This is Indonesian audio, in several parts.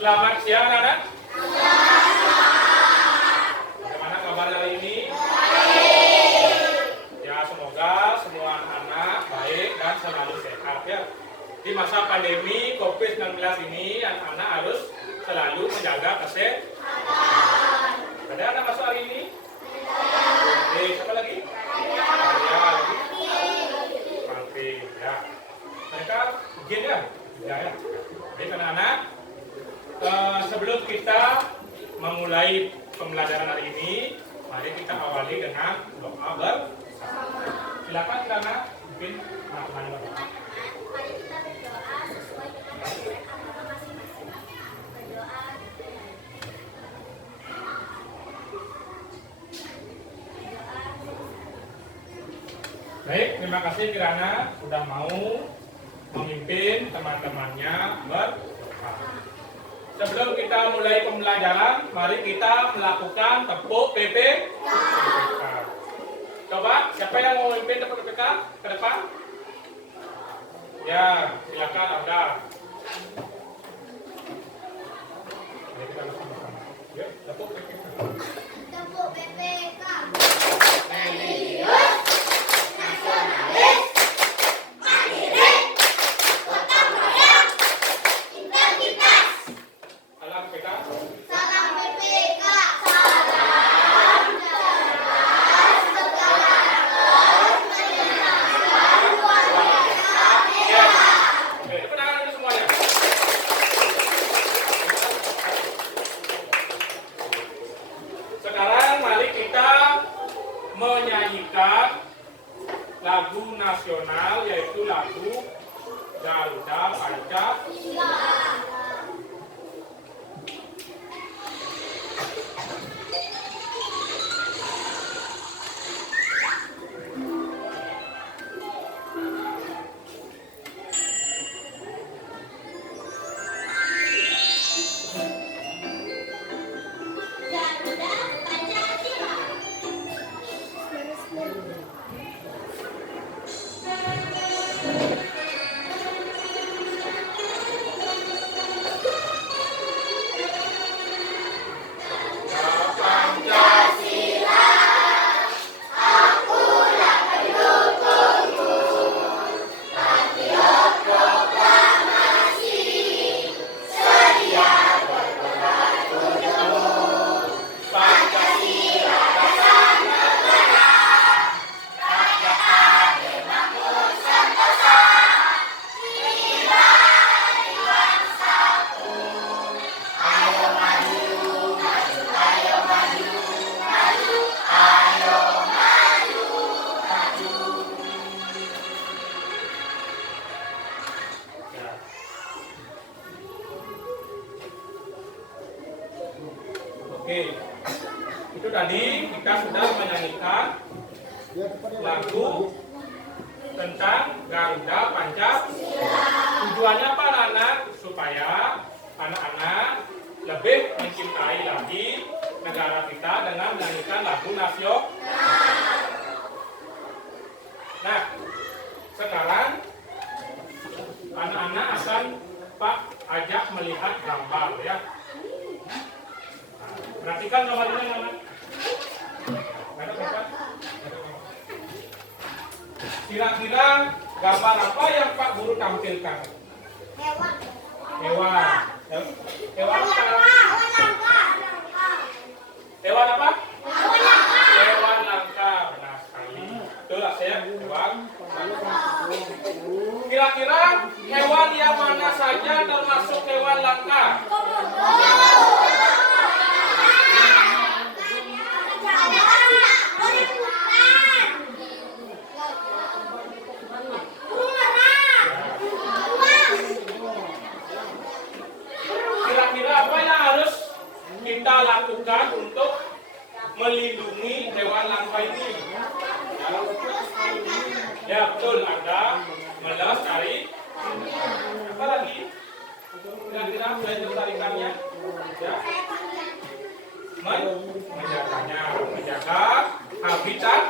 Selamat siang anak-anak. Bagaimana kabar hari ini? Ya, semoga semua anak-anak baik dan selalu sehat ya. Di masa pandemi COVID-19 ini anak-anak harus selalu menjaga kesehatan. Ada anak masuk hari ini? Siapa lagi? Arya lagi? Martin ya. Mereka begini ya? Ya. Baik anak-anak. Sebelum kita memulai pembelajaran hari ini, mari kita awali dengan doa bersama. Silakan anak-anak, mungkin teman-teman berdoa. Mari kita berdoa sesuai dengan ajaran agama masing-masing. Berdoa. Baik, terima kasih Kirana sudah mau memimpin teman-temannya berdoa. Sebelum kita mulai pembelajaran, mari kita melakukan tepuk PPK. Coba, siapa yang mau memimpin tepuk PPK ke depan? Ya, silakan Anda. Mari kita lakukan bersama. Ya, tepuk PPK. Tepuk PPK. Religius, nasionalis, mandiri, gotong royong, integritas. Salam PPK. Salam PPK. Salam cerdas, segala pendidikan luar biasa hebat. Oke, tepuk tangan dulu semuanya. Sekarang mari kita menyanyikan lagu nasional, yaitu lagu Garuda Pancasila. Garuda Pancasila. Pancasila, akulah pendukungmu. Patriot proklamasi, sedia berkorban untukmu. Pancasila dasar negara, rakyat adil makmur sentosa. Inilah bangsaku. Ayo maju, maju, ayo maju, maju, ayo maju, maju. Ya. Oke, itu tadi kita sudah menyanyikan lagu tentang Garuda Pancasila. Tujuannya apa anak-anak? Supaya anak-anak lebih mencintai lagi negara kita dengan menyanyikan lagu nasional. Nah, sekarang anak-anak akan Pak ajak melihat gambar ya. Nah, perhatikan gambar ini anak. Ada gambar? Kira-kira gambar apa yang Pak Guru tampilkan? Hewan. Hewan. Hewan apa? Hewan apa? Hewan langka. Benar sekali. Betul saya hewan. Kira-kira hewan yang mana saja termasuk hewan langka? Kira-kira apa yang harus kita lakukan untuk melindungi hewan langka ini? Ya betul, Anda melestari. Apa lagi? Kira-kira saya melestarikannya? Ya. Menjaganya, menjaga habitatnya.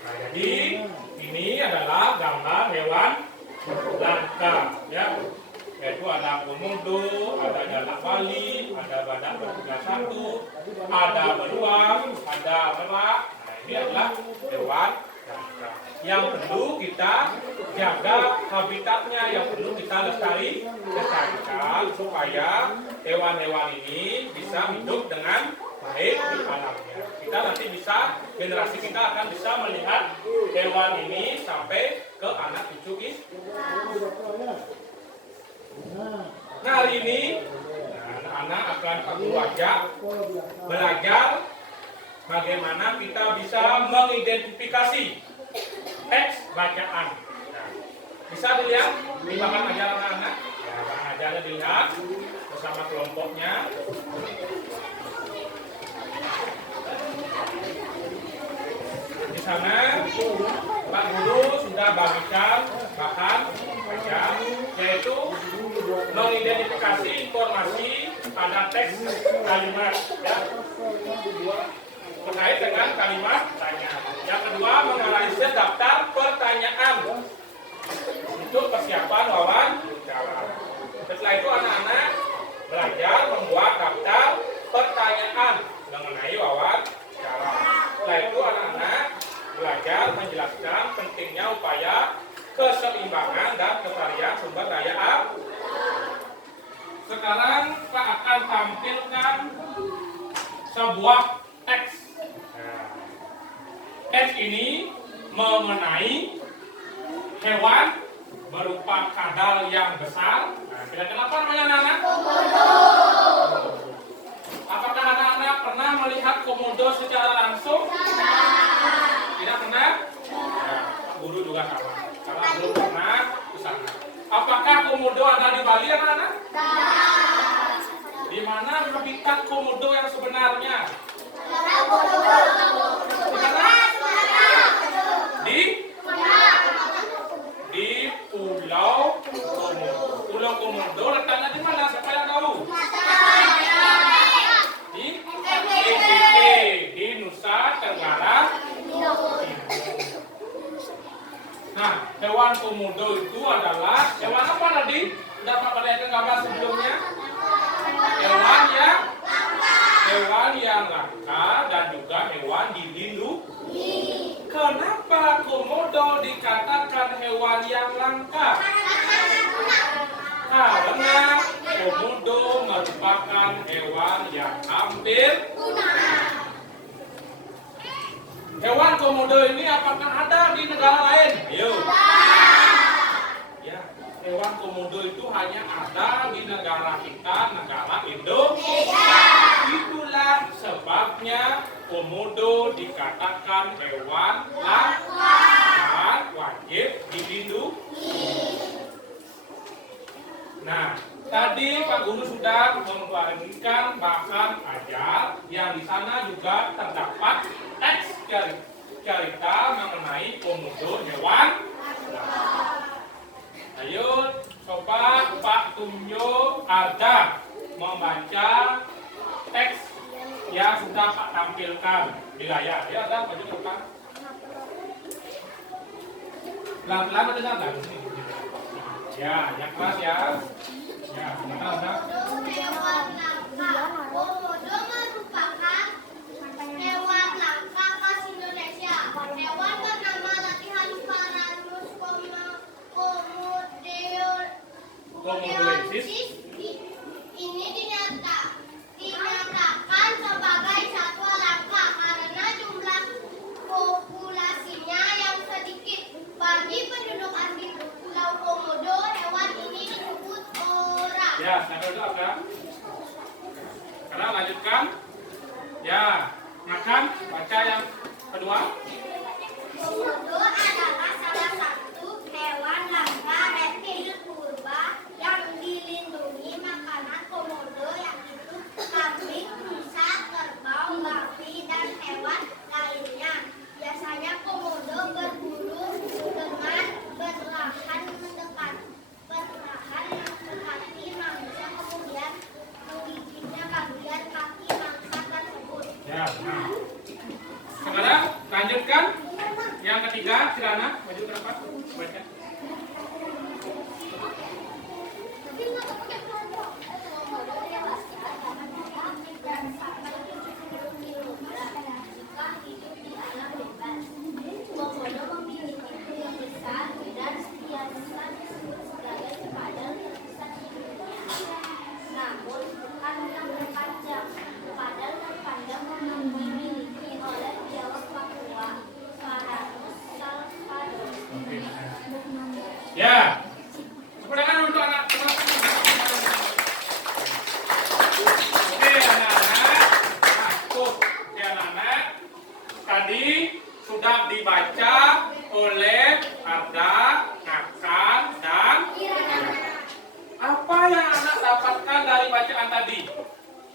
Nah, jadi ini adalah gambar hewan langka, ya. Yaitu ada komodo, ada jalak bali, ada badak bertiga satu, ada beruang, ada merak. Nah, ini adalah hewan langka yang perlu kita jaga habitatnya, yang perlu kita lestarikan supaya hewan-hewan ini bisa hidup dengan baik di alamnya. Kita nanti bisa, generasi kita akan bisa melihat hewan ini sampai ke anak cucu kita. Nah, hari ini anak-anak akan aku ajak belajar bagaimana kita bisa mengidentifikasi teks bacaan. Nah, bisa dilihat di bahan ajar anak-anak. Ya, bahan ajarnya dilihat bersama kelompoknya. Di sana Pak Guru sudah bagikan bahan ajar, yaitu mengidentifikasi informasi pada teks kalimat, ya, terkait dengan kalimat tanya. Yang kedua, menganalisis daftar pertanyaan untuk persiapan wawancara. Setelah itu anak-anak belajar membuat daftar pertanyaan mengenai wawancara. Setelah itu anak-anak belajar menjelaskan pentingnya upaya keseimbangan dan keseharian sumber daya alam. Sekarang Pak akan tampilkan sebuah teks. Teks ini mengenai hewan berupa kadal yang besar. Nah, kira-kira apa namanya anak-anak? Komodo. Apakah anak-anak pernah melihat komodo secara langsung? Tidak pernah? Nah, Guru juga sama. Karena belum pernah ke sana. Apakah komodo ada di Bali anak-anak? Di mana habitat komodo yang sebenarnya? Di Pulau Komodo. Pulau Komodo letaknya di mana? Siapa yang tahu? Di NTT, di Nusa Tenggara Timur. Nah, hewan komodo itu adalah hewan apa tadi? Sudah Pak perlihatkan gambar sebelumnya? Hewan yang langka dan juga hewan dilindungi. Kenapa komodo dikatakan hewan yang langka? Karena komodo merupakan hewan yang hampir punah. Hewan komodo ini apakah ada di negara lain? Ayo. Ya, hewan komodo itu hanya ada di negara kita, negara Indonesia. Itulah sebabnya komodo dikatakan hewan langka dan wajib dilindungi. Nah, tadi Pak Guru sudah membagikan bahan ajar yang di sana juga terdapat teks cerita mengenai komodo hewan langka. Ayo coba Pak Tumyo Arda membaca teks yang sudah Pak tampilkan di layar. Ya, ada baju depan. Pelan-pelan mendengarkan. Ya, yang keras ya. Ya, benar. Hewan langka. Komodo merupakan hewan langka khas Indonesia. Hewan bernama Latihanus komodoensis ini dinyatakan sebagai satwa langka karena jumlah populasinya yang sedikit. Bagi penduduk asli Pulau Komodo, hewan ini disebut orang. Ya, sampai dulu Kak. Sekarang lanjutkan. Ya, makan. Baca yang kedua. Komodo adalah salah satu hewan langka reptil purba yang dilindungi. Makanan komodo yang itu kambing, rusa, kerbau, babi, dan hewan lainnya. Biasanya komodo berburu dengan perlahan mendekati manusia, kemudian menggigitnya bagian kaki mangsa tersebut. Ya, nah. Sekarang lanjutkan yang ketiga, Kirana.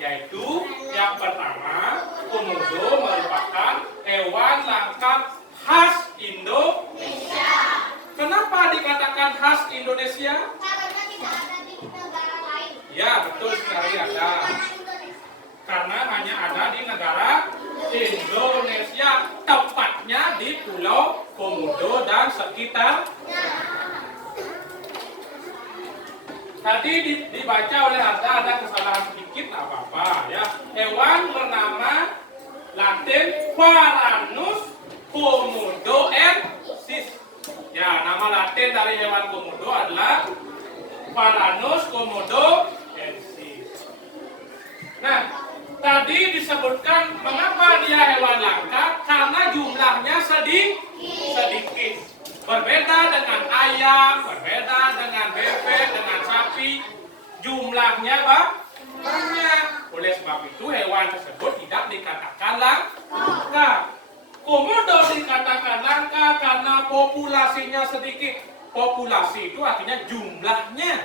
Yaitu yang pertama, komodo merupakan hewan langka khas Indonesia. Kenapa dikatakan khas Indonesia? Karena tidak ada di negara lain. Ya, betul sekali ada. Karena hanya ada di negara Indonesia, tepatnya di Pulau Komodo dan sekitarnya. Tadi dibaca oleh ada kesalahan sedikit, nggak apa-apa ya. Hewan bernama Latin Varanus komodoensis. Ya, nama Latin dari hewan komodo adalah Varanus komodoensis. Nah, tadi disebutkan mengapa dia hewan langka, karena jumlahnya sedikit. Berbeda dengan ayam, berbeda dengan bebek, dengan sapi, jumlahnya banyak. Oleh sebab itu hewan tersebut tidak dikatakan langka. Komodo dikatakan langka karena populasinya sedikit. Populasi itu artinya jumlahnya.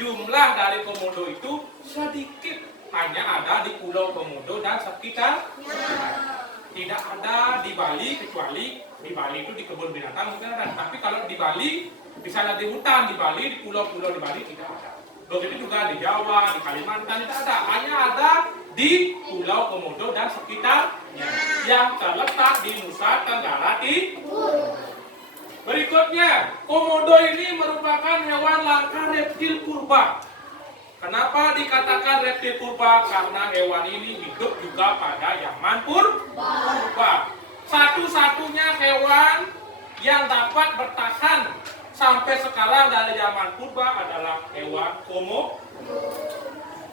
Jumlah dari komodo itu sedikit. Hanya ada di Pulau Komodo dan sekitar. Tidak ada di Bali, kecuali di Bali itu di kebun binatang mungkin ada. Tapi kalau di Bali, misalnya di hutan di Bali, di pulau-pulau di Bali tidak ada. Begitu juga di Jawa, di Kalimantan tidak ada. Hanya ada di Pulau Komodo dan sekitarnya yang terletak di Nusa Tenggara Timur. Berikutnya, komodo ini merupakan hewan langka reptil purba. Kenapa dikatakan reptil purba? Karena hewan ini hidup juga pada zaman purba. Satu-satunya hewan yang dapat bertahan sampai sekarang dari zaman purba adalah hewan komodo.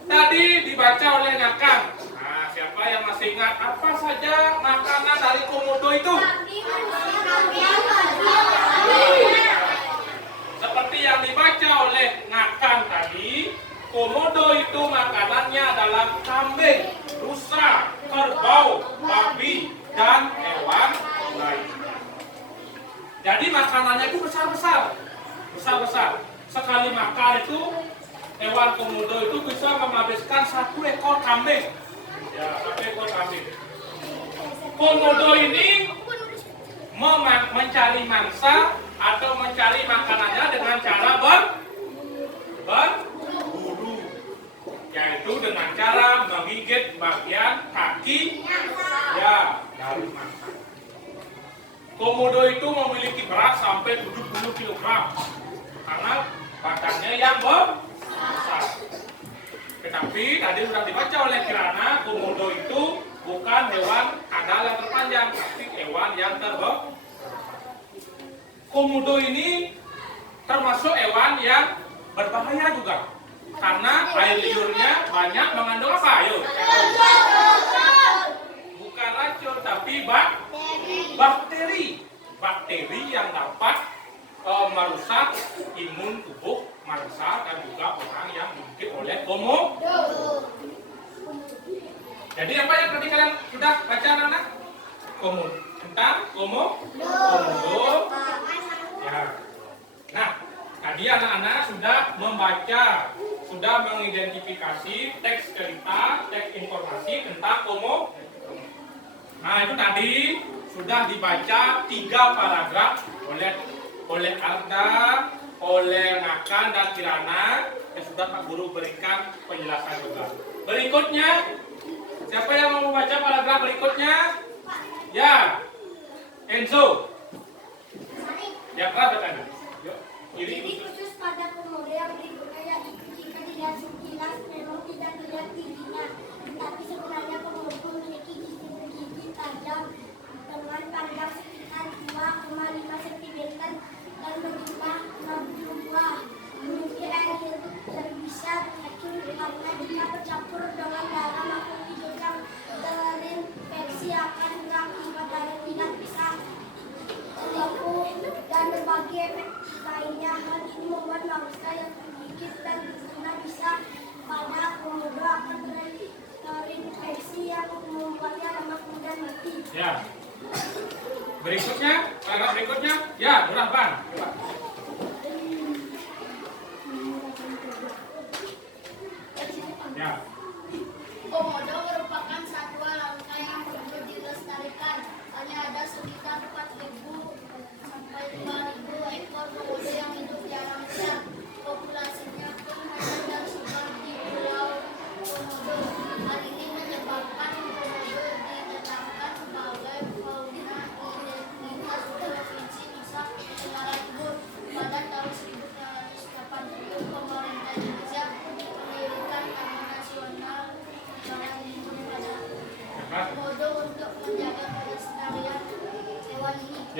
Tadi dibaca oleh Ngakang. Nah, siapa yang masih ingat apa saja makanan dari komodo itu? Seperti yang dibaca oleh Ngakang tadi, komodo itu makanannya adalah kambing, rusa, kerbau, babi, dan hewan lain. Jadi makanannya itu besar-besar. Sekali makan itu hewan komodo itu bisa menghabiskan 1 ekor kambing. Ya, 1 ekor kambing. Komodo ini mencari mangsa atau mencari makanannya dengan cara berburu, yaitu dengan cara menggigit bagian kaki ya dari mangsa. Komodo itu memiliki berat sampai 70 kg karena badannya yang besar. Tetapi tadi sudah dibaca oleh Kirana, komodo itu bukan hewan kadal yang terpanjang, tapi hewan yang terbesar. Komodo ini termasuk hewan yang berbahaya juga, karena air liurnya banyak mengandung apa? Ayo. Bukan racun, tapi bakteri yang dapat merusak imun tubuh manusia dan juga orang yang digigit oleh komodo. Jadi apa yang tadi kalian sudah baca anak-anak? Tentang komodo. Ya. Nah, tadi anak-anak sudah membaca, sudah mengidentifikasi teks cerita, teks informasi tentang komodo. Nah, itu tadi sudah dibaca 3 paragraf oleh Arda, oleh Ngakang dan Kirana, yang sudah Pak Guru berikan penjelasan juga. Berikutnya, siapa yang mau membaca paragraf berikutnya? Ya, Enzo. Ya, keras katanya. Yuk, Jadi khusus pada komodo yang berikutnya, yaitu jika dilihat sekilas memang tidak terlihat giginya, tapi sebenarnya komodo memiliki gigi tajam dengan panjang sekitar 2,5 cm dan berjumlah 60 buah. Memiliki air liur yang bisa racun karena jika bercampur dengan darah maka hidung yang terinfeksi akan mengakibatkan tidak bisa terlempung dan berbagai efek lainnya. Hal ini membuat manusia yang tergigit dan terkena bisa pada komodo akan terinfeksi yang membuatnya lemah kemudian mati. Ya. Berikutnya, paragraf berikutnya. Ya, Murah Bang. Coba. Ya.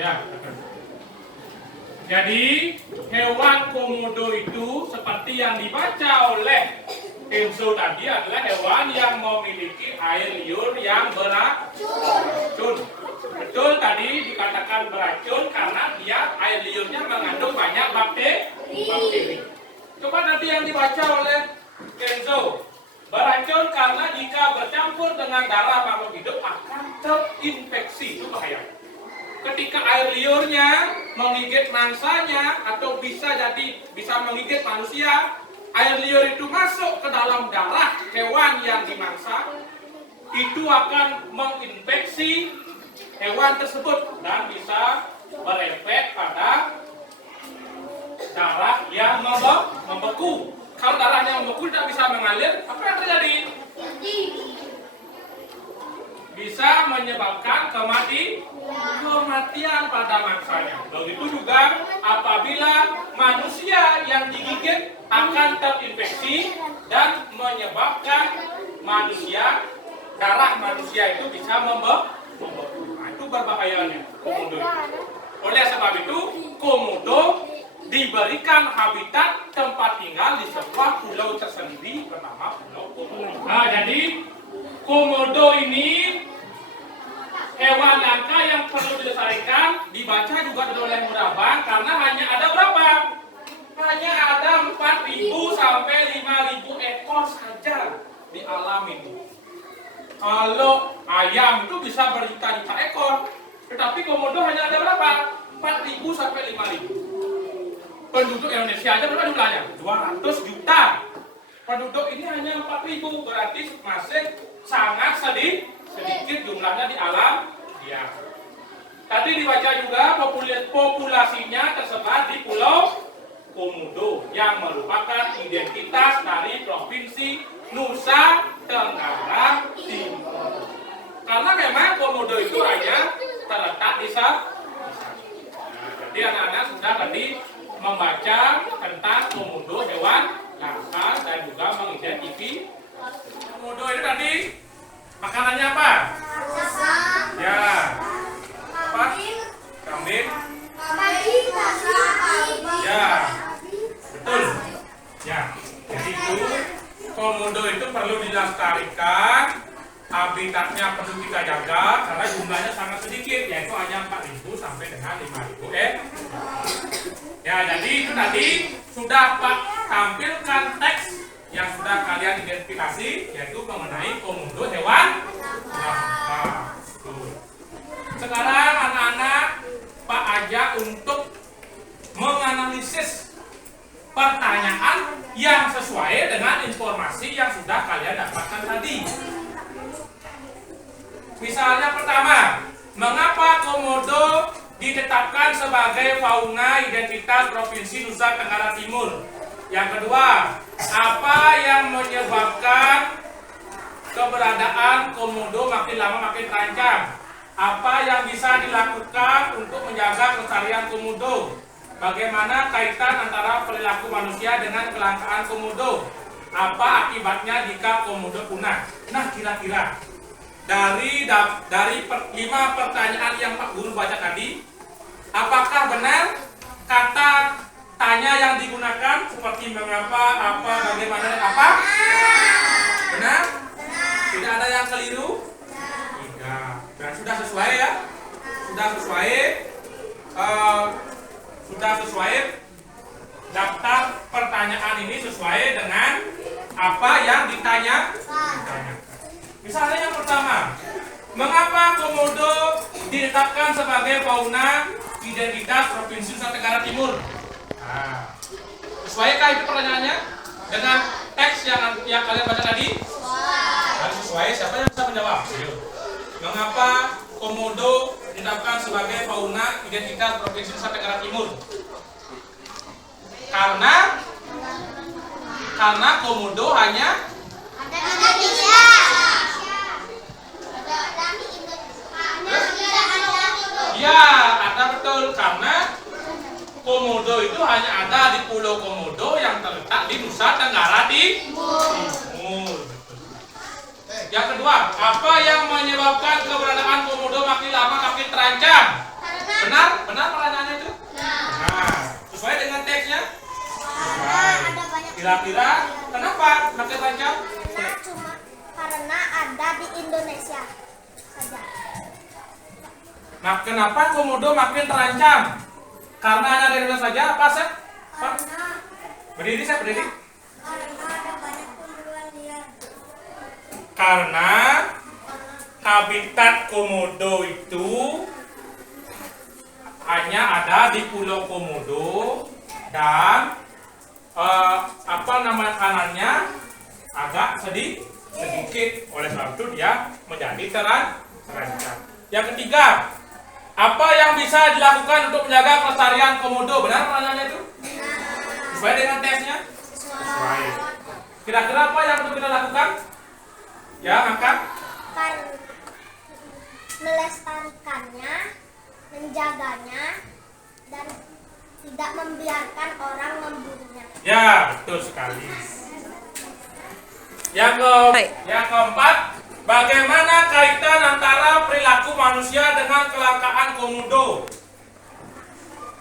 Ya. Jadi hewan komodo itu seperti yang dibaca oleh Enzo tadi adalah hewan yang memiliki air liur yang beracun. Betul tadi dikatakan beracun karena dia air liurnya mengandung banyak bakteri. Coba nanti yang dibaca oleh Enzo. Beracun karena jika bercampur dengan darah makhluk hidup akan terinfeksi. Itu bahaya. Ketika air liurnya menggigit mangsanya atau bisa menggigit manusia, air liur itu masuk ke dalam darah hewan yang dimangsa, itu akan menginfeksi hewan tersebut dan bisa berefek pada darah yang membeku. Kalau darahnya membeku tidak bisa mengalir, apa yang terjadi? Bisa menyebabkan kematian pada mangsanya. Begitu juga apabila manusia yang digigit akan terinfeksi dan menyebabkan darah manusia itu bisa membeku. Nah, itu berbahayanya komodo. Oleh sebab itu, komodo diberikan habitat tempat tinggal di sebuah pulau tersendiri bernama Pulau Komodo. Nah, jadi komodo ini hewan langka yang perlu dilestarikan, dibaca juga oleh Mudabang karena hanya ada berapa? Hanya ada 4.000 sampai 5.000 ekor saja di alam ini. Kalau ayam itu bisa berjuta-juta ekor, tetapi komodo hanya ada berapa? 4.000 sampai 5.000. Penduduk Indonesia aja berapa jumlahnya? 200 juta. Penduduk ini hanya 4.000, berarti masih sangat sedikit jumlahnya di alam dia. Tadi dibaca juga populasinya tersebar di Pulau Komodo yang merupakan identitas dari Provinsi Nusa Tenggara Timur. Karena memang komodo itu hanya terletak di sana. Jadi anak-anak sudah tadi membaca tentang komodo hewan langka dan juga mengidentifikasi komodo ini tadi makanannya apa? Ya, apa? Kambing. Ya, betul. Ya, jadi itu komodo itu perlu dilestarikan, habitatnya perlu kita jaga karena jumlahnya sangat sedikit, yaitu hanya 4.000 sampai dengan 5.000 Ya, jadi itu tadi sudah Pak tampilkan teks yang sudah kalian identifikasi, yaitu mengenai komodo hewan langka. Sekarang anak-anak Pak ajak untuk menganalisis pertanyaan yang sesuai dengan informasi yang sudah kalian dapatkan tadi. Misalnya pertama, mengapa komodo ditetapkan sebagai fauna identitas Provinsi Nusa Tenggara Timur? Yang kedua, apa yang menyebabkan keberadaan komodo makin lama makin terancam? Apa yang bisa dilakukan untuk menjaga kelestarian komodo? Bagaimana kaitan antara perilaku manusia dengan kelangkaan komodo? Apa akibatnya jika komodo punah? Nah, kira-kira dari 5 pertanyaan yang Pak Guru baca tadi, apakah benar kata tanya yang digunakan seperti mengapa, apa, bagaimana, dan apa? Benar? Tidak ada yang keliru? Tidak. Dan sudah sesuai ya? Sudah sesuai daftar pertanyaan ini sesuai dengan apa yang ditanyakan. Misalnya yang pertama, mengapa komodo ditetapkan sebagai fauna identitas Provinsi Nusa Tenggara Timur? Nah, sesuaikah itu pertanyaannya dengan teks yang kalian baca tadi? Harus sesuai. Siapa yang bisa menjawab? Mengapa komodo ditetapkan sebagai fauna identitas Provinsi Nusa Tenggara Timur? Karena komodo hanya ada di Indonesia. Ya, ada betul, karena komodo itu hanya ada di Pulau Komodo yang terletak di Nusa Tenggara Timur. Yang kedua, apa yang menyebabkan keberadaan komodo makin lama makin terancam? Benar? Benar pertanyaannya itu? Benar. Sesuai dengan teksnya? Ada banyak. Kira-kira kenapa pakai terancam? Karena ada di Indonesia saja. Nah, kenapa komodo makin terancam? Karena hanya dari Indonesia saja apa, Sep? Pak? Berdiri, Sep, berdiri. Karena ada banyak pemburuan liar. Karena habitat komodo itu hanya ada di Pulau Komodo dan makanannya agak sedikit, oleh sebab itu dia menjadi terancam. Yang ketiga, apa yang bisa dilakukan untuk menjaga kelestarian komodo? Benar pertanyaannya itu? Sesuai dengan tesnya? Sesuai. Kira-kira apa yang perlu kita lakukan? Ya, angkat. Melestarikannya, menjaganya, dan tidak membiarkan orang memburunya. Ya, betul sekali. Yang keempat, bagaimana kaitan antara perilaku manusia dengan kelangkaan komodo?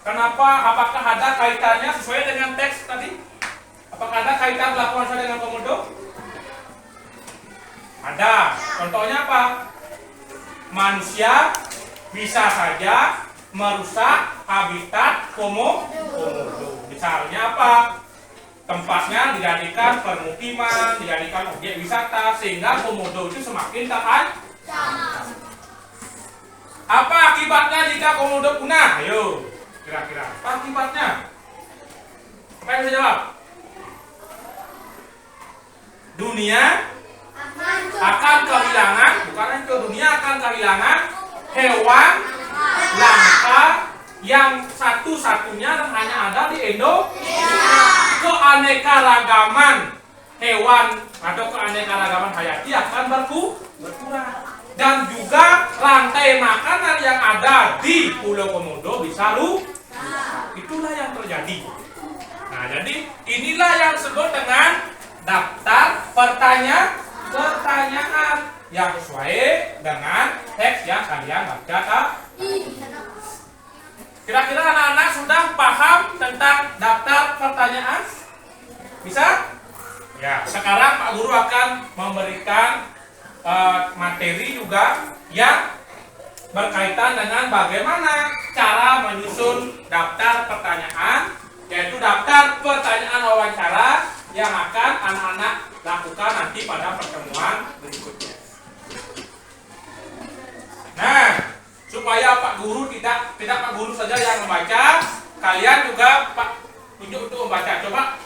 Kenapa? Apakah ada kaitannya sesuai dengan teks tadi? Apakah ada kaitan perilaku manusia dengan komodo? Ada. Contohnya apa? Manusia bisa saja merusak habitat komodo. Misalnya apa? Tempatnya dijadikan permukiman, dijadikan objek wisata, sehingga komodo itu semakin terancam. Apa akibatnya jika komodo punah? Ayo, kira-kira apa akibatnya? Apa yang bisa jawab? Dunia akan kehilangan, bukan itu, dunia akan kehilangan hewan langka yang satu-satunya dan hanya ada di Indonesia. Keanekaragaman hewan atau keanekaragaman hayati akan berkurang, dan juga rantai makanan yang ada di Pulau Komodo bisa rusak. Itulah yang terjadi. Nah, jadi inilah yang disebut dengan daftar pertanyaan yang sesuai dengan teks yang kalian baca tadi. Kira-kira anak-anak sudah paham tentang daftar pertanyaan? Bisa? Ya, sekarang Pak Guru akan memberikan materi juga yang berkaitan dengan bagaimana cara menyusun daftar pertanyaan, yaitu daftar pertanyaan wawancara yang akan anak-anak lakukan nanti pada pertemuan berikutnya. Nah, supaya Pak Guru tidak Pak Guru saja yang membaca, kalian juga Pak tunjuk untuk membaca. Coba,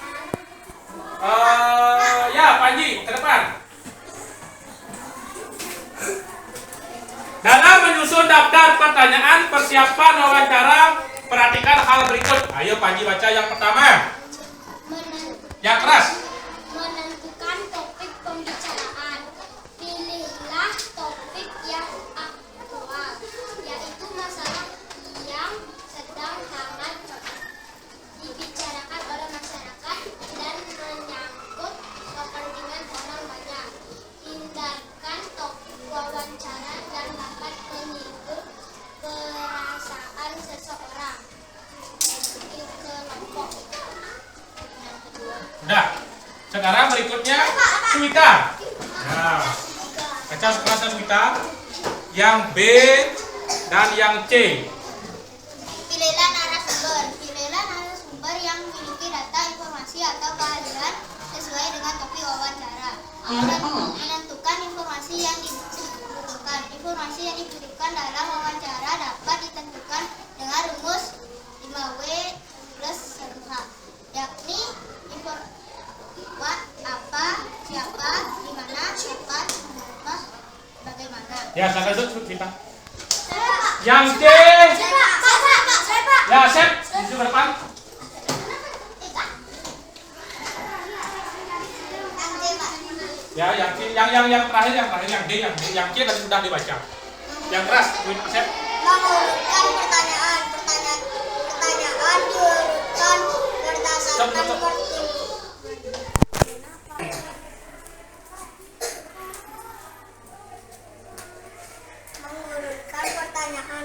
ya Panji ke depan. Dalam menyusun daftar pertanyaan persiapan wawancara, perhatikan hal berikut. Ayo Panji baca yang pertama. Yang keras. Menentukan topik pembicaraan. Pilihlah topik yang aktual, yaitu masalah yang sedang hangat dibicarakan oleh masyarakat dan menyangkut kepentingan orang banyak. Hindarkan topik wawancara dan dapat menyinggung perasaan seseorang, kelompok. Udah. Sekarang berikutnya Swita. Nah, baca sekelas Swita. Yang B dan yang C. Pilihlah narasumber yang memiliki data, informasi atau keahlian sesuai dengan topik wawancara. Menentukan informasi yang dibutuhkan. Informasi yang dibutuhkan dalam wawancara dapat ditentukan dengan rumus 5W plus 1H, yakni what, apa, siapa, di mana, kapan, kenapa, bagaimana. Ya, saya duduk Swita. Yang C. Ya, Sep, di depan. Ya, yang C, yang terakhir yang D, yang C tadi sudah dibaca. Yang keras, Sep. Mengurutkan pertanyaan diurutkan berdasarkan pertimbangan. Mengurutkan pertanyaan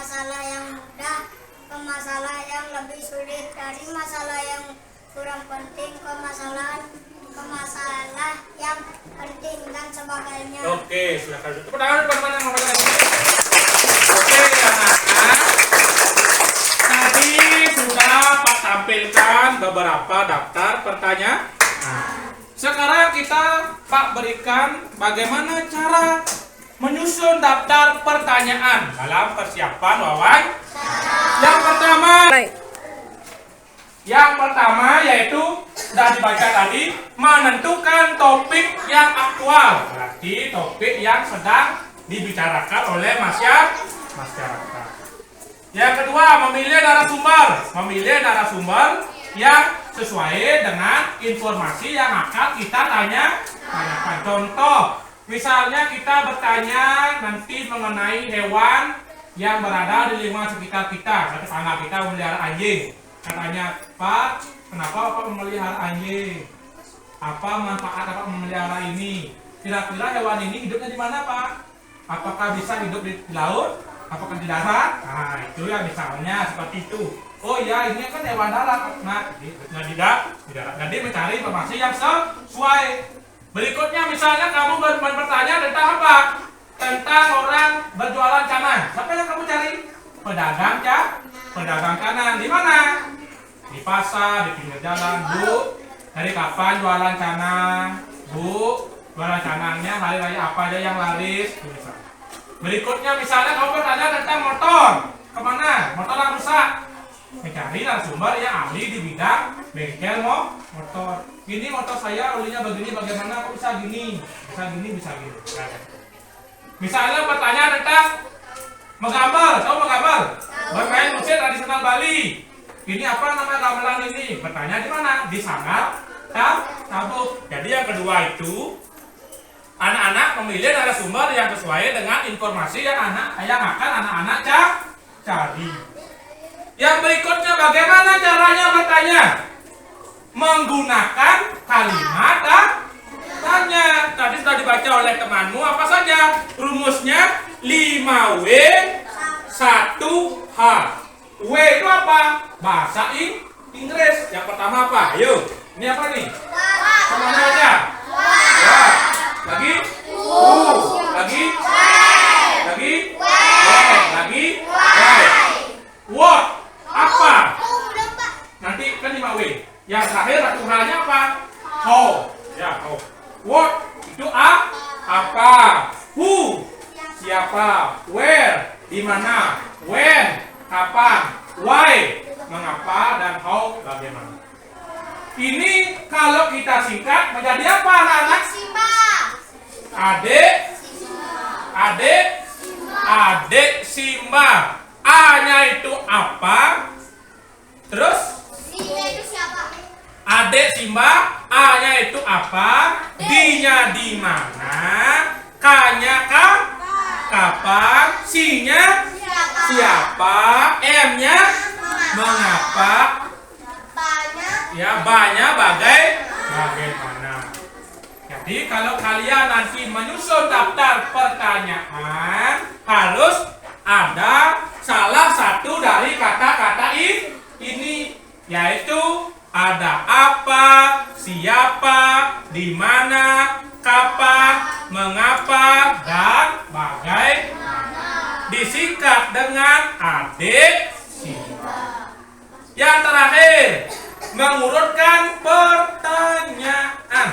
masalah yang mudah ke masalah yang lebih sulit, dari masalah yang kurang penting ke masalah yang penting dan sebagainya. Oke, silakan. Tepuk tangan teman-teman yang mengucapkan ini. Oke, anak-anak. Tadi sudah Pak tampilkan beberapa daftar pertanyaan. Sekarang kita Pak berikan bagaimana cara menyusun daftar pertanyaan dalam persiapan wawancara. Yang pertama yaitu sudah dibaca tadi, menentukan topik yang aktual. Berarti topik yang sedang dibicarakan oleh masyarakat. Yang kedua, memilih narasumber yang sesuai dengan informasi yang akan kita tanyakan. Contoh, misalnya kita bertanya nanti mengenai hewan yang berada di lingkungan sekitar kita. Tetangga kita memelihara anjing. Katanya, Pak, kenapa Bapak memelihara anjing? Apa manfaat Bapak memelihara ini? Kira-kira hewan ini hidupnya di mana, Pak? Apakah bisa hidup di laut? Apakah di darat? Nah, itu ya misalnya seperti itu. Oh ya, ini kan hewan darat. Nah, di darat. Jadi mencari informasi yang sesuai. Berikutnya misalnya kamu bertanya tentang apa? Tentang orang berjualan canang. Siapa yang kamu cari? Pedagang canang. Di mana? Di pasar, di pinggir jalan. Bu, dari kapan jualan canang? Bu, jualan canangnya hari raya apa aja yang laris? Berikutnya misalnya kamu bertanya tentang motor. Kemana? Motor yang rusak. Mencari narasumber yang ahli di bidang bengkel motor. Ini motor saya olinya begini, bagaimana kok bisa gini? Bisa gini. Misalnya bertanya tentang menggambar. Tahu menggambar? Bermain musik tradisional Bali. Ini apa nama gamelan ini? Bertanya di mana? Di Sanggar Tabuk. Jadi yang kedua itu anak-anak memilih narasumber yang sesuai dengan informasi yang akan anak-anak cari. Yang berikutnya, bagaimana caranya bertanya? Menggunakan kalimat tanya. Tadi sudah dibaca oleh temanmu, apa saja? Rumusnya 5W 1H. W itu apa? Bahasa Inggris. Yang pertama apa? Ayo, ini apa nih? Semuanya aja. Lagi? Lagi? What? Apa? Nanti kan 5W. Yang terakhir satu halnya apa? How. Ya, how. What? Itu apa? Who? Siapa? Where? Di mana? When? Kapan? Why? Mengapa? Dan how? Bagaimana? Ini kalau kita singkat menjadi apa anak-anak? Adik Simba. A-nya itu apa? Terus? D-nya itu siapa? Adik Simba. A-nya itu apa? D-nya di mana? K-nya kapan? C-nya siapa? M-nya mengapa? Ya, banyak bagaimana. Jadi kalau kalian nanti menyusun daftar pertanyaan, harus ada salah satu dari kata-kata ini, yaitu ada apa, siapa, di mana, kapan, mengapa, dan bagaimana. Disingkat dengan adik Simba. Yang terakhir, mengurutkan pertanyaan.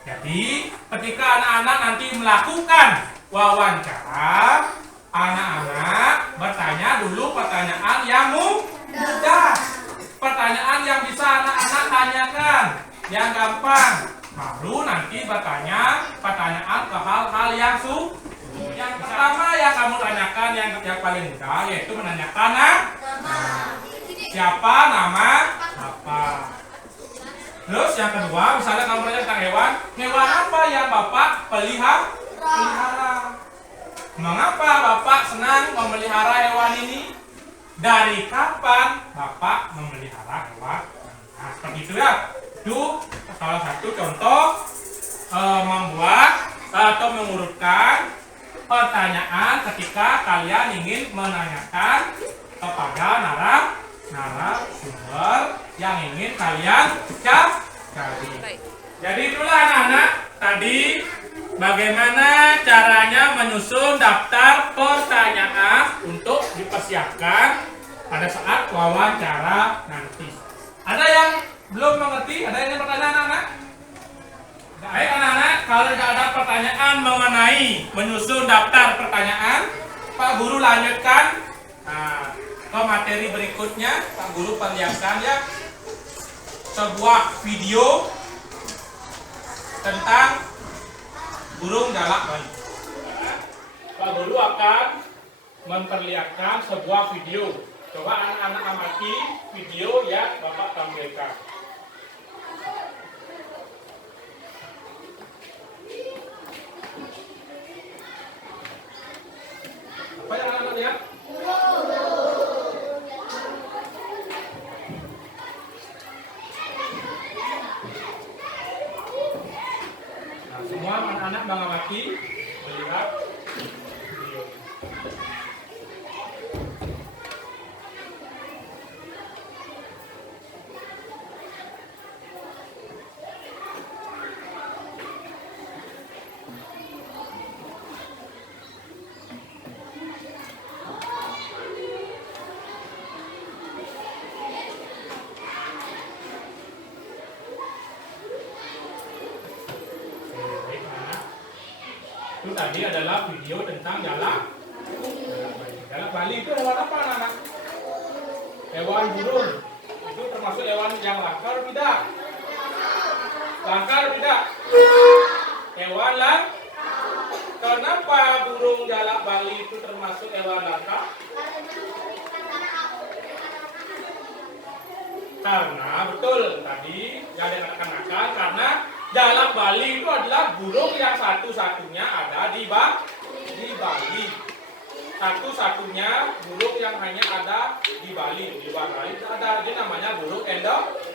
Jadi, ketika anak-anak nanti melakukan wawancara, anak-anak bertanya dulu pertanyaan yang mudah. Pertanyaan yang bisa anak-anak tanyakan, yang gampang. Baru nanti bertanya pertanyaan ke hal-hal yang yang pertama yang kamu tanyakan yang paling mudah, yaitu menanyakan siapa, nama, apa. Terus yang kedua, misalnya kamu bertanya tentang hewan apa yang Bapak pelihara? Mengapa Bapak senang memelihara hewan ini? Dari kapan Bapak memelihara hewan? Nah, seperti itu ya. Itu salah satu contoh membuat atau mengurutkan pertanyaan ketika kalian ingin menanyakan kepada narasumber yang ingin kalian cari. Jadi itulah anak-anak tadi bagaimana caranya menyusun daftar pertanyaan untuk dipersiapkan pada saat wawancara nanti. Ada yang belum mengerti? Ada yang bertanya anak-anak? Baik anak-anak, kalau tidak ada pertanyaan mengenai menyusun daftar pertanyaan, Pak Guru lanjutkan ke materi berikutnya. Pak Guru perlihatkan ya sebuah video tentang burung jalak Bali. Pak Guru akan memperlihatkan sebuah video. Coba anak-anak amati video yang Bapak tampilkan. Apa yang anak-anak lihat? Nah, semua anak-anak mengamati melihat video. Itu tadi adalah video tentang jalak Bali. Jalak Bali itu hewan apa anak-anak? Hewan burung. Itu termasuk hewan yang langka atau tidak? Langka atau tidak? Hewan lang? Kenapa burung jalak Bali itu termasuk hewan langka? Karena betul tadi yang dikatakan karena jalak Bali itu adalah burung yang satu-satunya ada di Bali. Satu-satunya burung yang hanya ada di Bali. Di Bali tidak ada, dia namanya burung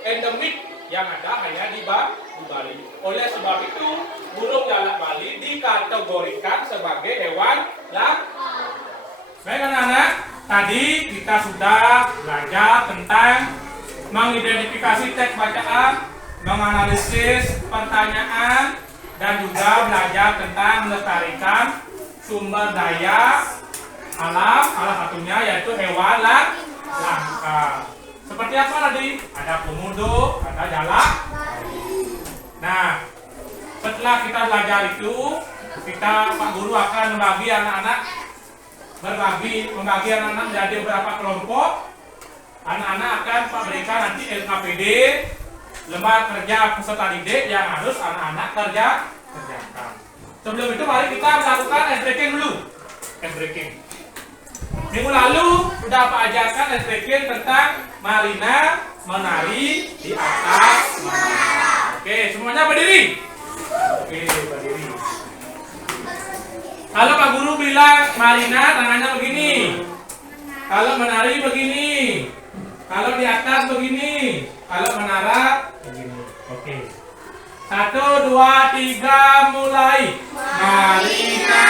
endemik yang ada hanya di Bali. Oleh sebab itu, burung jalak Bali dikategorikan sebagai hewan langka. Baik anak-anak, tadi kita sudah belajar tentang mengidentifikasi teks bacaan, menganalisis pertanyaan, dan juga belajar tentang melestarikan sumber daya alam, salah satunya yaitu hewan langka. Seperti apa tadi? Ada komodo, ada jalak. Nah, setelah kita belajar itu, Pak Guru akan membagi anak-anak menjadi beberapa kelompok. Anak-anak akan Pak berikan nanti LKPD, lembar kerja peserta didik yang harus anak-anak kerjakan. Sebelum itu mari kita melakukan ice breaking dulu. Ice breaking. Minggu lalu sudah Pak ajarkan ice breaking tentang Marina menari di atas menara. Oke, semuanya berdiri. Oke, berdiri. Kalau Pak Guru bilang Marina tangannya begini. Kalau menari begini. Kalau di atas begini. Kalau menara begini. Oke. 1, 2, 3 mulai. Marina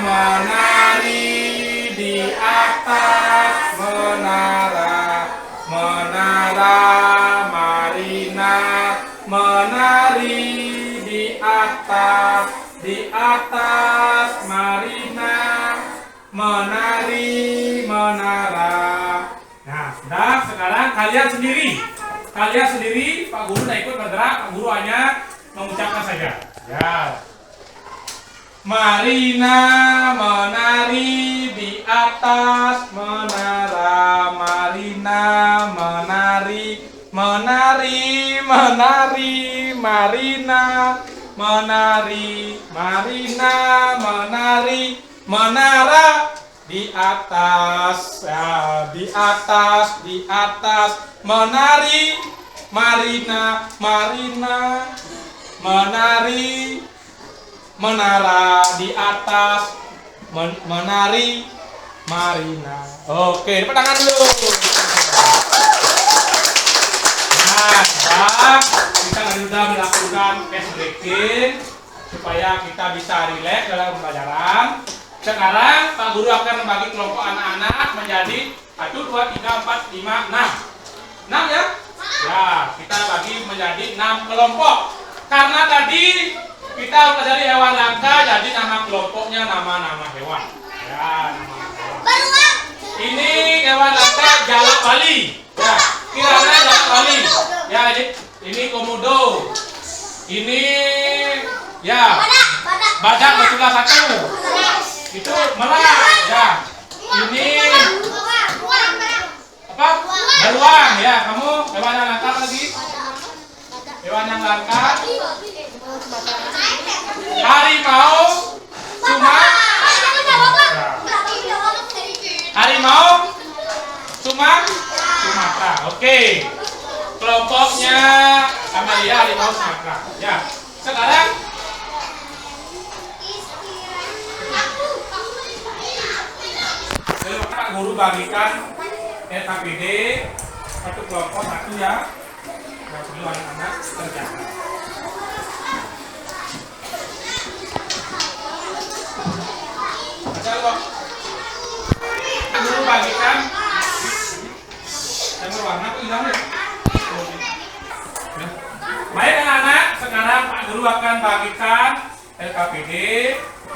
menari di atas menara. Menara Marina menari di atas Marina menari menara. Nah, sudah, sekarang kalian sendiri, Pak Guru tidak ikut bergerak, Pak Guru hanya mengucapkan saja. Ya. Marina menari di atas menara. Marina menari, menari, menari. Marina menari, Marina menari, menara di atas, ya, di atas menari. Marina, Marina menari, menara di atas menari. Marina. Oke, tepuk tangan dulu. Nah, kita sudah melakukan ice breaking. supaya kita bisa rileks dalam pembelajaran. Sekarang Pak Guru akan membagi kelompok anak-anak menjadi 1, 2, 3, 4, 5, 6. 6 ya? Ya, kita bagi menjadi 6 kelompok. Karena tadi kita pelajari hewan langka, jadi nama kelompoknya nama-nama hewan. Ya, nama hewan. Ini hewan langka jalak Bali. Ya, kirana jalak Bali. Ya, ini komodo. Ini ya badak bertulah 1. Itu melak. Ya. Ini apa? Beruang ya. Kamu hewan yang langka lagi? Hewan yang langka. Harimau. Harimau Sumatera. Oke. Kelompoknya Amalia harimau Sumatera. Ya. Sekarang Pak Guru bagikan LKPD 1 kelompok 1 ya. Yang perlu anak-anak kerjakan. Guru bagikan yang berwarna itu hilang ya. Baik anak-anak, sekarang Pak Guru akan bagikan LKPD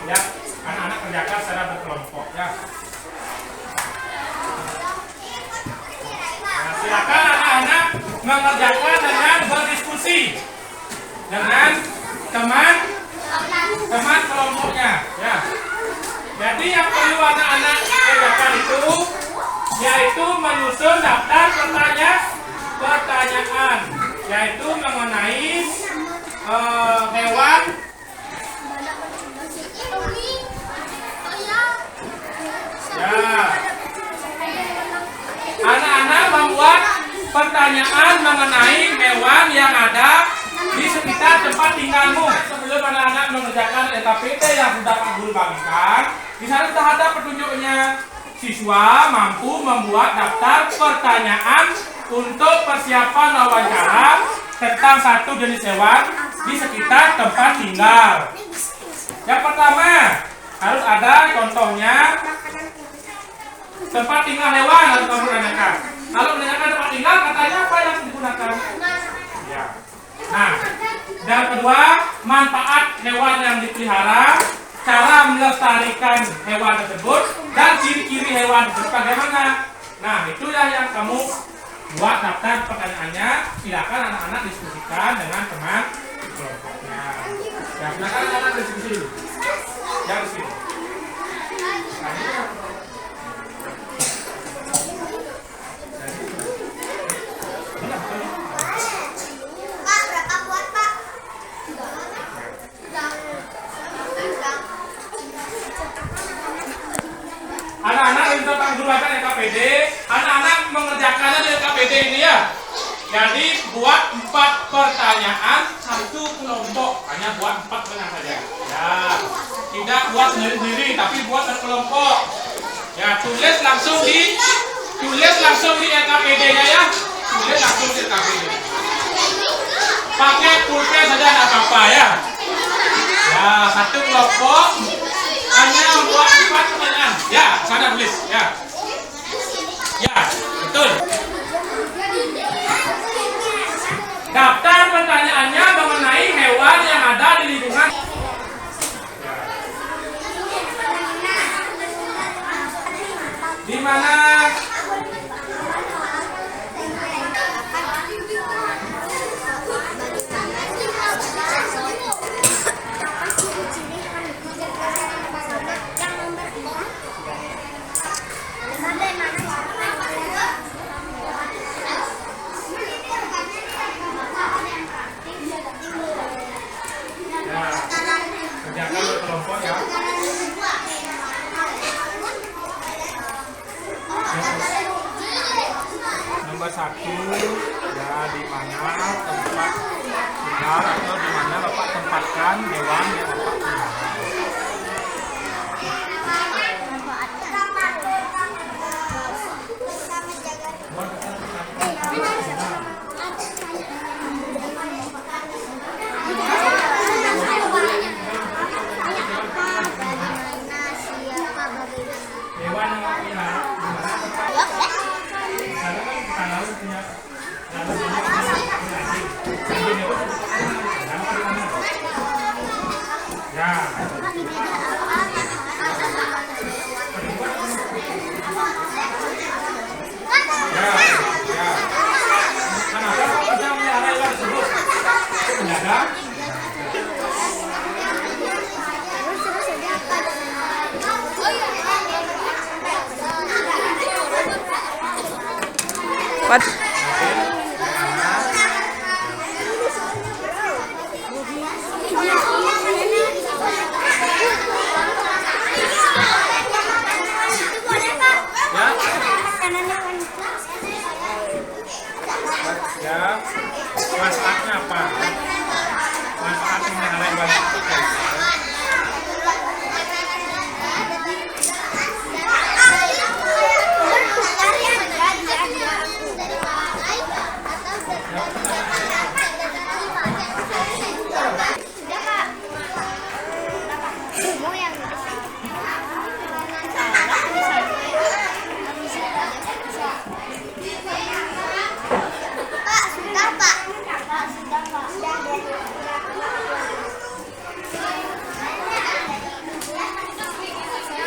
yang anak-anak kerjakan secara berkelompok ya. Nah, silakan anak-anak mengerjakan dengan berdiskusi dengan teman kelompoknya ya. Jadi yang perlu anak-anak kerjakan itu yaitu menyusun daftar pertanyaan yaitu mengenai hewan ya. Anak-anak membuat pertanyaan mengenai hewan yang ada di sekitar tempat tinggalmu. Sebelum anak-anak mengerjakan LKPD yang sudah Pak Guru bagikan, di sana sudah ada petunjuknya. Siswa mampu membuat daftar pertanyaan untuk persiapan wawancara tentang 1 jenis hewan di sekitar tempat tinggal. Yang pertama, harus ada contohnya tempat tinggal hewan harus kamu tanyakan. Kalau menanyakan tempat tinggal, katanya apa yang digunakan? Ya. Nah, dan kedua, manfaat hewan yang dipelihara, cara melestarikan hewan tersebut, dan ciri-ciri hewan tersebut bagaimana. Nah, itulah yang kamu buat daftar pertanyaannya. Silakan anak-anak diskusikan dengan teman kelompoknya. Ya, silakan anak-anak diskusi dulu. Yang di sini. Anak-anak untuk Pak Guru akan LKPD, anak-anak mengerjakannya di LKPD ini ya. Jadi buat 4 pertanyaan 1 kelompok, hanya buat 4 pertanyaan saja. Ya, tidak buat sendiri-sendiri, tapi buat berkelompok. Ya, tulis langsung di LKPD-nya ya. Tulis langsung di LKPD. Pakai pulpen saja tidak apa-apa ya. Ya, 1 kelompok hanya membuat 4 pertanyaan. Ya, sana tulis. Ya. Ya, betul. Daftar pertanyaannya mengenai hewan yang ada di lingkungan. Di mana? Kerjakan berkelompok ya. Nomor 1 ya, di mana tempat tinggal atau di mana Bapak tempatkan hewan yang Bapak pelihara. punya. Ya. Kenapa kita melihara hewan tersebut? Menjaga. Ya, manfaatnya apa? Manfaat memelihara hewan tersebut.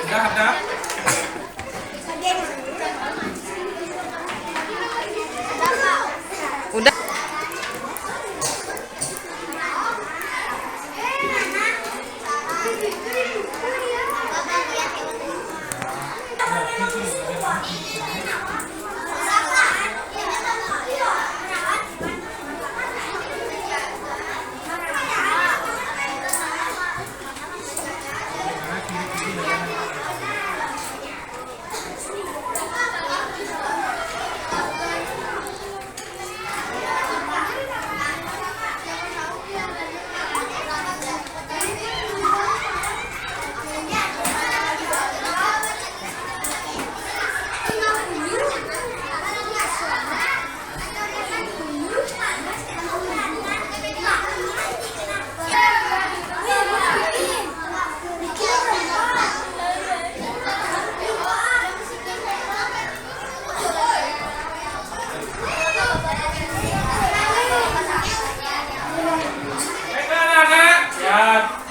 Sudah ada? Udah.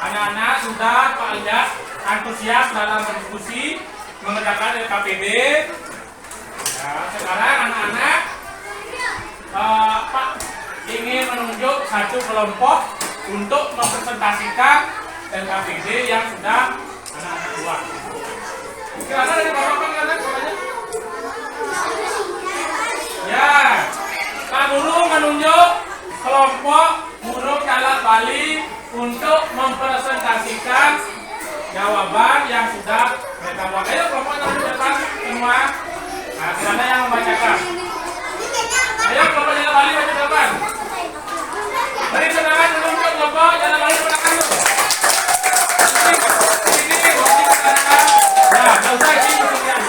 Anak-anak sudah Pak Ilyas antusias dalam berdiskusi mengerjakan LKPD. Ya, sekarang anak-anak Pak ingin menunjuk satu kelompok untuk mempresentasikan LKPD yang sudah anak-anak buat. Kira-kira dari kelompok apa namanya? Ya, Pak Guru menunjuk kelompok Burung Calak Bali untuk mempresentasikan jawaban yang sudah mereka buat. Ayo kelompok yang di depan semua. Nah, silakan yang membacakan. Ayo kelompok Calak Bali baca depan. Beri semangat menunjuk kelompok Calak Bali silakan dulu. Ini sekarang. Nah, nggak usah ini kemudian.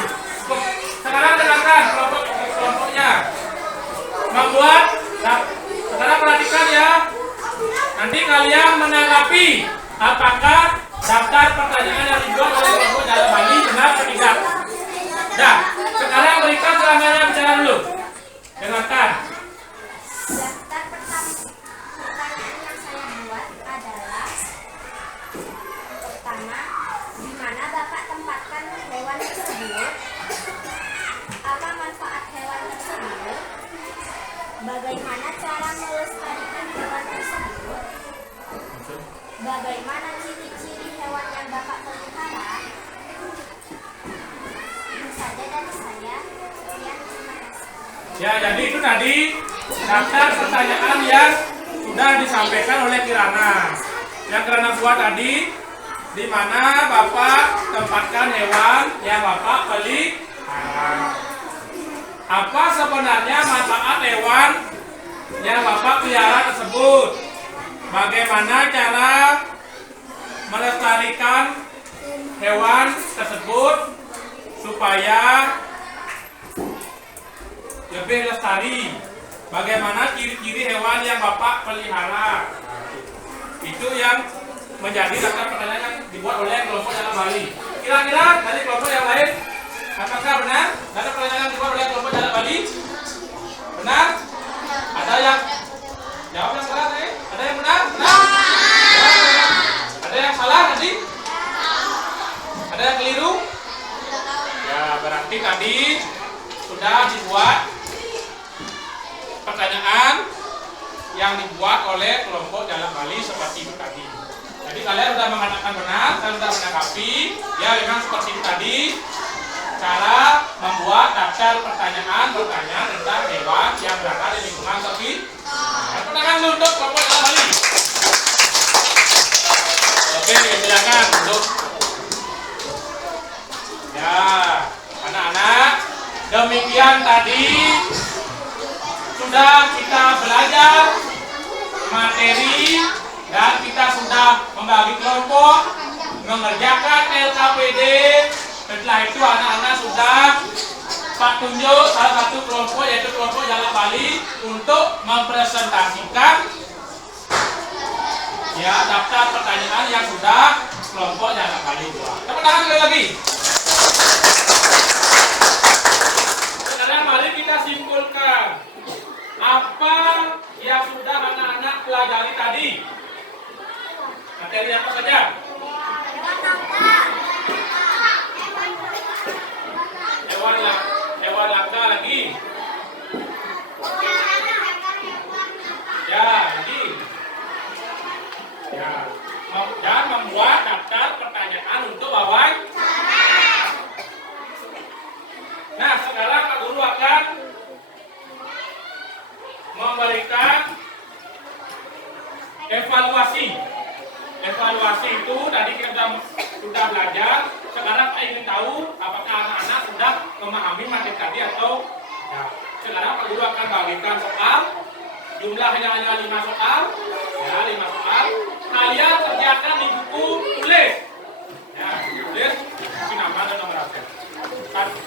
Sekarang dengarkan kelompoknya membuat. Nah, sekarang perhatikan ya. Nanti kalian menanggapi apakah daftar pertanyaan yang dibuat oleh kelompok Calak Bali benar atau tidak. Nah, sekarang berikan selanjutnya bicara dulu. Dengarkan. Daftar pertanyaan yang saya buat adalah: pertama, di mana Bapak tempatkan hewan tersebut? Apa manfaat hewan tersebut? Bagaimana cara melestarikan hewan tersebut? Bagaimana ciri-ciri hewan yang Bapak pelihara? Itu saja dari saya. Sekian, terima kasih. Ya, jadi itu tadi daftar pertanyaan yang sudah disampaikan oleh Kirana. Yang Kirana buat tadi, di mana Bapak tempatkan hewan yang Bapak pelihara. Apa sebenarnya manfaat hewan yang Bapak pelihara tersebut? Bagaimana cara melestarikan hewan tersebut supaya lebih lestari? Bagaimana ciri-ciri hewan yang Bapak pelihara? Itu yang menjadi daftar pertanyaan yang dibuat oleh kelompok Calak Bali. Kira-kira dari kelompok yang lain, apakah benar daftar pertanyaan yang dibuat oleh kelompok Calak Bali? Benar? sudah dibuat pertanyaan yang dibuat oleh kelompok Jalak Bali seperti itu tadi. Jadi kalian sudah mengatakan benar, kalian sudah menanggapi. Ya memang seperti itu tadi cara membuat daftar pertanyaan tentang hewan yang berada di lingkungan sekitar. Pertanyaan untuk kelompok Jalak Bali. Oke, silakan duduk. Ya, anak-anak, demikian tadi sudah kita belajar materi dan kita sudah membagi kelompok, mengerjakan LKPD. Setelah itu anak-anak sudah Pak tunjuk salah satu kelompok yaitu kelompok Jalak Bali untuk mempresentasikan ya daftar pertanyaan yang sudah kelompok Jalak Bali buat. Tepuk tangan sekali lagi. Sekarang mari kita simpulkan apa yang sudah anak-anak pelajari tadi. Materi apa saja? Hewan langka lagi. Ya, lagi. Ya, dan membuat daftar pertanyaan untuk wawancara. Nah, sekarang Pak Guru akan memberikan evaluasi. Evaluasi itu tadi kita sudah belajar. Sekarang saya ingin tahu apakah anak-anak sudah memahami materi tadi atau ya. Sekarang Pak Guru akan bagikan soal. Jumlahnya hanya 5 soal. Ya, 5 soal. Kalian kerjakan di buku tulis. Ya, tulis isi nama dan nomor absen.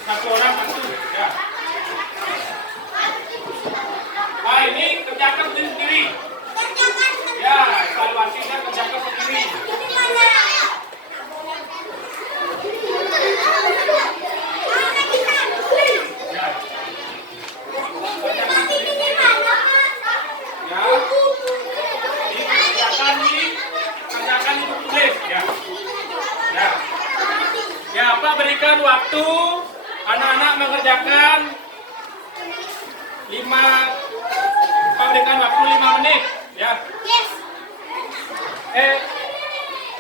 Satu orang satu. Ya. Nah, ini kerjakan sendiri. Ya, evaluasinya kerjakan sendiri. Kerjakan itu tulis ya. Ya, Pak berikan waktu anak-anak mengerjakan 5. Pak berikan waktu 5 menit ya.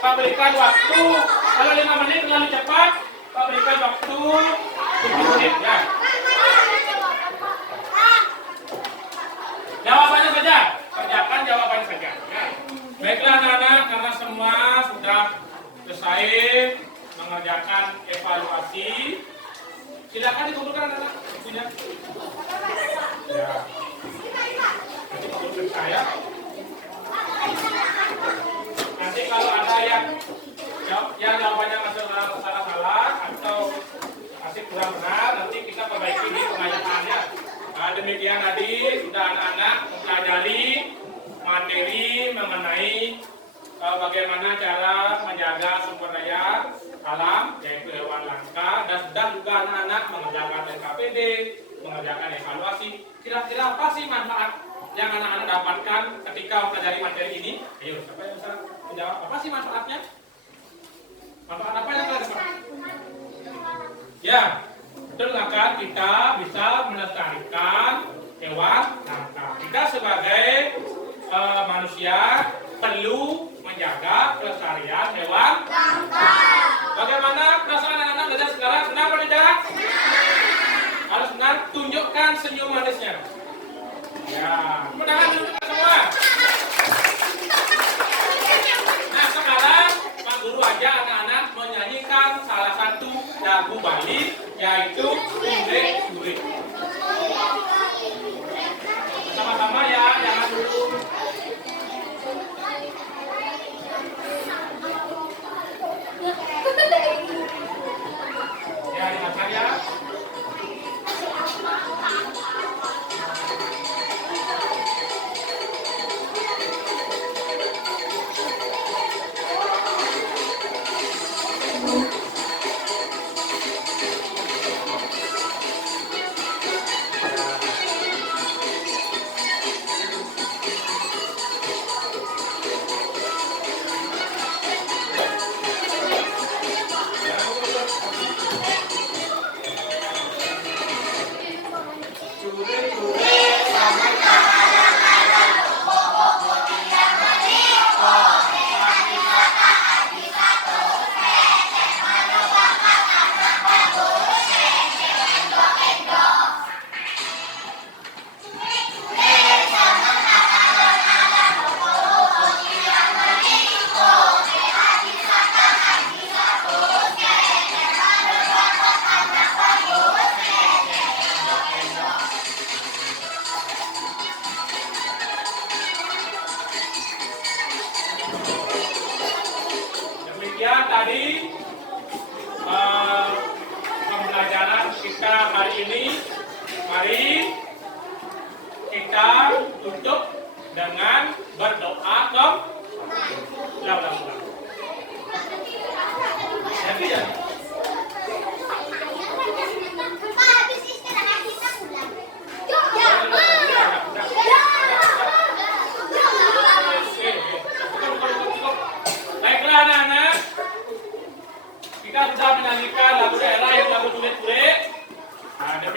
Pak berikan waktu kalau 5 menit terlalu cepat, Pak berikan waktu 7 menit ya. Jawabannya saja, kerjakan jawabannya saja. Ya. Baiklah anak-anak, karena semua sudah selesai mengerjakan evaluasi, silakan dikumpulkan anak-anak bukunya. Ya. Nanti kumpulkan saya. Nanti kalau ada yang jawabannya masih salah-salah atau masih kurang benar, nanti kita perbaiki di pengajarannya. Nah, demikian tadi sudah anak-anak mempelajari materi mengenai bagaimana cara menjaga sumber daya alam yaitu hewan langka, dan sudah juga anak-anak mengerjakan LKPD, mengerjakan evaluasi. Kira-kira apa sih manfaat yang anak-anak dapatkan ketika mempelajari materi ini? Ayo, siapa yang bisa menjawab? Apa sih manfaatnya? Manfaat apa yang kalian dapat? Ya, betul nggak kan? Kita bisa melestarikan hewan langka. Kita sebagai manusia perlu menjaga kelestarian hewan langka. Bagaimana perasaan anak-anak belajar sekarang? Senang atau tidak? Kalau senang, tunjukkan senyum manisnya. Ya, mudah-mudahan tunjukkan semua. Nah, sekarang Pak Guru aja anak-anak menyanyikan salah satu lagu Bali yaitu Urek-Urek. Sama-sama ya, jangan dulu. Ya, dengarkan ya.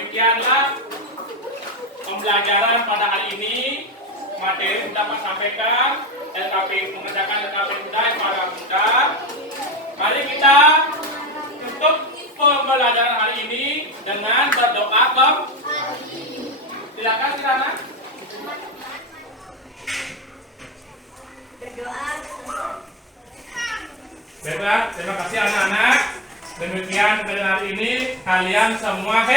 demikianlah pembelajaran pada hari ini. Materi dapat sampaikan mengerjakan LKP muda para muda. Mari kita tutup pembelajaran hari ini dengan berdoa silakan Kirana. Berdoa. Baiklah, terima kasih anak-anak. Demikian pembelajaran hari ini, kalian semua